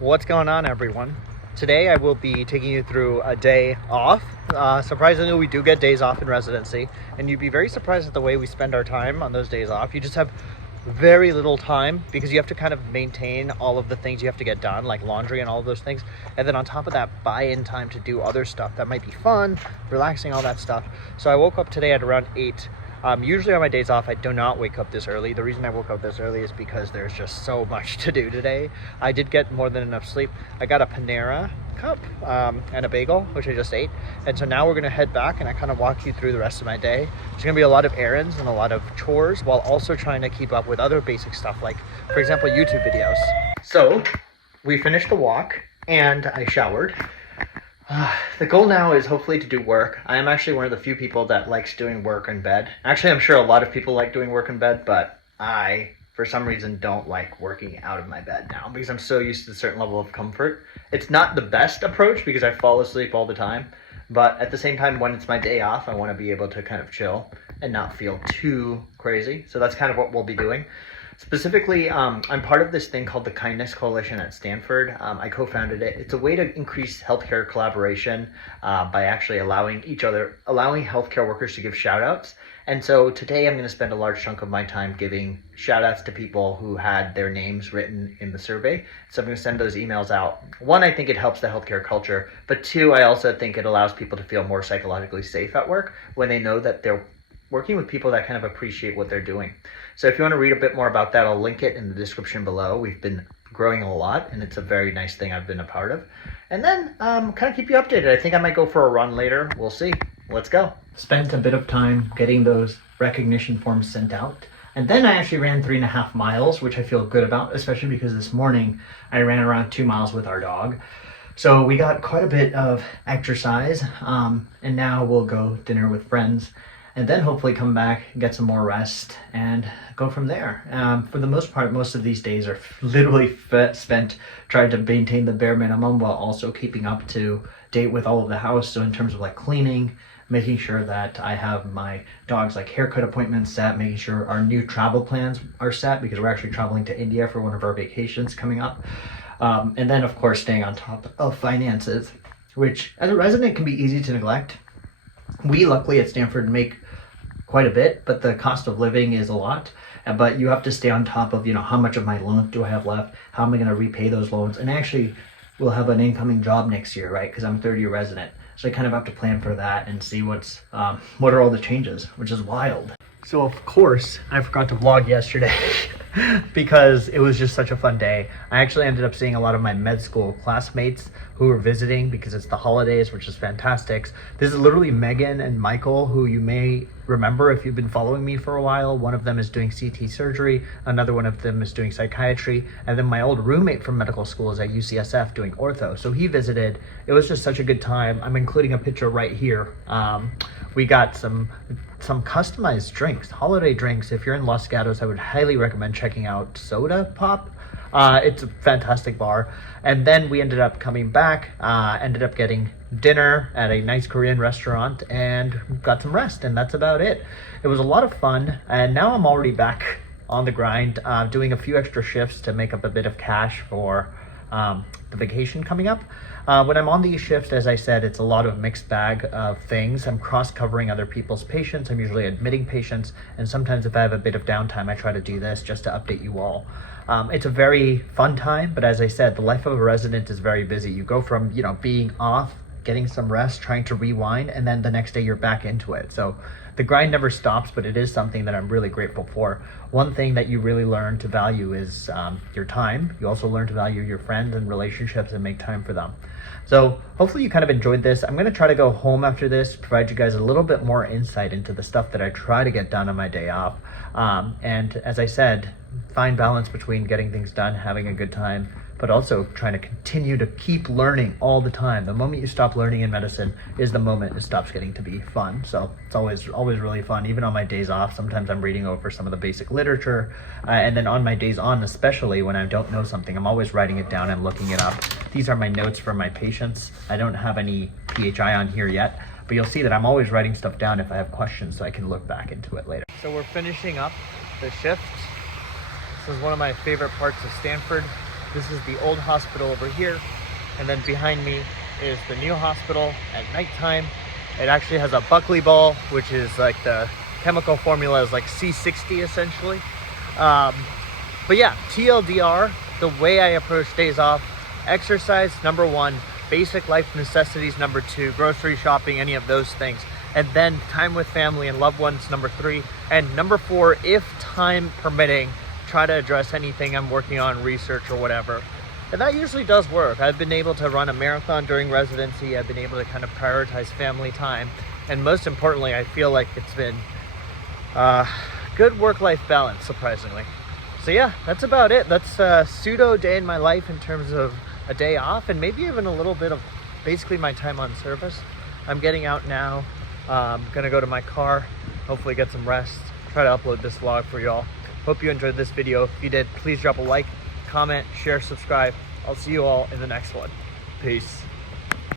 What's going on, everyone? Today I will be taking you through a day off. Surprisingly, we do get days off in residency, and you'd be very surprised at the way we spend our time on those days off. You just have very little time because you have to kind of maintain all of the things you have to get done, like laundry and all of those things. And then on top of that, buy in time to do other stuff that might be fun, relaxing, all that stuff. So I woke up today at around 8. Usually on my days off, I do not wake up this early. The reason I woke up this early is because there's just so much to do today. I did get more than enough sleep. I got a Panera cup and a bagel, which I just ate. And so now we're gonna head back and I kind of walk you through the rest of my day. There's gonna be a lot of errands and a lot of chores while also trying to keep up with other basic stuff, like, for example, YouTube videos. So we finished the walk and I showered. The goal now is hopefully to do work. I am actually one of the few people that likes doing work in bed. Actually, I'm sure a lot of people like doing work in bed, but I, for some reason, don't like working out of my bed now because I'm so used to a certain level of comfort. It's not the best approach because I fall asleep all the time, but at the same time, when it's my day off, I want to be able to kind of chill and not feel too crazy. So that's kind of what we'll be doing. Specifically, I'm part of this thing called the Kindness Coalition at Stanford. I co-founded it. It's a way to increase healthcare collaboration by actually allowing healthcare workers to give shout outs. And so today I'm going to spend a large chunk of my time giving shout outs to people who had their names written in the survey. So I'm going to send those emails out. One, I think it helps the healthcare culture, but two, I also think it allows people to feel more psychologically safe at work when they know that they're working with people that kind of appreciate what they're doing. So if you want to read a bit more about that, I'll link it in the description below. We've been growing a lot and it's a very nice thing I've been a part of. And then kind of keep you updated. I think I might go for a run later. We'll see. Let's go. Spent a bit of time getting those recognition forms sent out. And then I actually ran 3.5 miles, which I feel good about, especially because this morning I ran around 2 miles with our dog. So we got quite a bit of exercise. And now we'll go dinner with friends. And then hopefully come back, get some more rest, and go from there. For the most part, most of these days are literally spent trying to maintain the bare minimum while also keeping up to date with all of the house. So in terms of like cleaning, making sure that I have my dog's like haircut appointments set, making sure our new travel plans are set because we're actually traveling to India for one of our vacations coming up. And then of course staying on top of finances, which as a resident can be easy to neglect. We luckily at Stanford make quite a bit, but the cost of living is a lot. But you have to stay on top of, how much of my loans do I have left? How am I going to repay those loans? And actually, we'll have an incoming job next year, right? Because I'm a third-year resident. So I kind of have to plan for that and see what are all the changes, which is wild. So of course, I forgot to vlog yesterday because it was just such a fun day. I actually ended up seeing a lot of my med school classmates who were visiting because it's the holidays, which is fantastic. This is literally Megan and Michael, who you may remember if you've been following me for a while. One of them is doing CT surgery, another one of them is doing psychiatry, and then my old roommate from medical school is at UCSF doing ortho. So he visited. It was just such a good time. I'm including a picture right here. We got some customized drinks, holiday drinks. If you're in Los Gatos, I would highly recommend checking out Soda Pop. It's a fantastic bar. And then we ended up coming back, ended up getting dinner at a nice Korean restaurant and got some rest, and that's about it. It was a lot of fun, and now I'm already back on the grind, doing a few extra shifts to make up a bit of cash for the vacation coming up. When I'm on these shifts, as I said, it's a lot of mixed bag of things. I'm cross-covering other people's patients. I'm usually admitting patients, and sometimes if I have a bit of downtime, I try to do this just to update you all. It's a very fun time, but as I said, the life of a resident is very busy. You go from, being off, getting some rest, trying to rewind, and then the next day you're back into it. So the grind never stops, but it is something that I'm really grateful for. One thing that you really learn to value is your time. You also learn to value your friends and relationships and make time for them. So hopefully you kind of enjoyed this. I'm going to try to go home after this, provide you guys a little bit more insight into the stuff that I try to get done on my day off. And as I said, find balance between getting things done, having a good time, but also trying to continue to keep learning all the time. The moment you stop learning in medicine is the moment it stops getting to be fun. So it's always really fun. Even on my days off, sometimes I'm reading over some of the basic literature. And then on my days on, especially when I don't know something, I'm always writing it down and looking it up. These are my notes from my patients. I don't have any PHI on here yet, but you'll see that I'm always writing stuff down if I have questions so I can look back into it later. So we're finishing up the shift. This is one of my favorite parts of Stanford. This is the old hospital over here, and then behind me is the new hospital at nighttime. It actually has a Buckley ball, which is like the chemical formula is like C60 essentially. But yeah, TLDR, the way I approach days off: exercise, number one; basic life necessities, number two; grocery shopping, any of those things; and then time with family and loved ones, number three; and number four, if time permitting, try to address anything I'm working on, research or whatever. And that usually does work. I've been able to run a marathon during residency. I've been able to kind of prioritize family time. And most importantly, I feel like it's been good work-life balance, surprisingly. So yeah, that's about it. That's a pseudo day in my life in terms of a day off, and maybe even a little bit of basically my time on service. I'm getting out now. I'm gonna go to my car, hopefully get some rest, try to upload this vlog for y'all. Hope you enjoyed this video. If you did, please drop a like, comment, share, subscribe. I'll see you all in the next one. Peace.